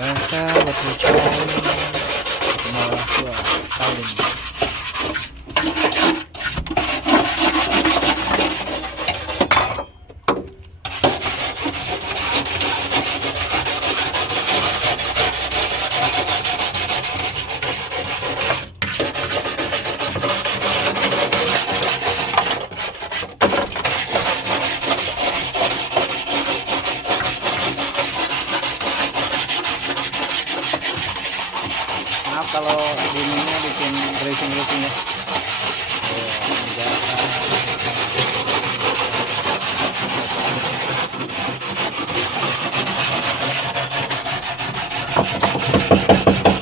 rasa bersihkan malah tua saling. Maaf kalau bunyinya bikin racing ya. Oh,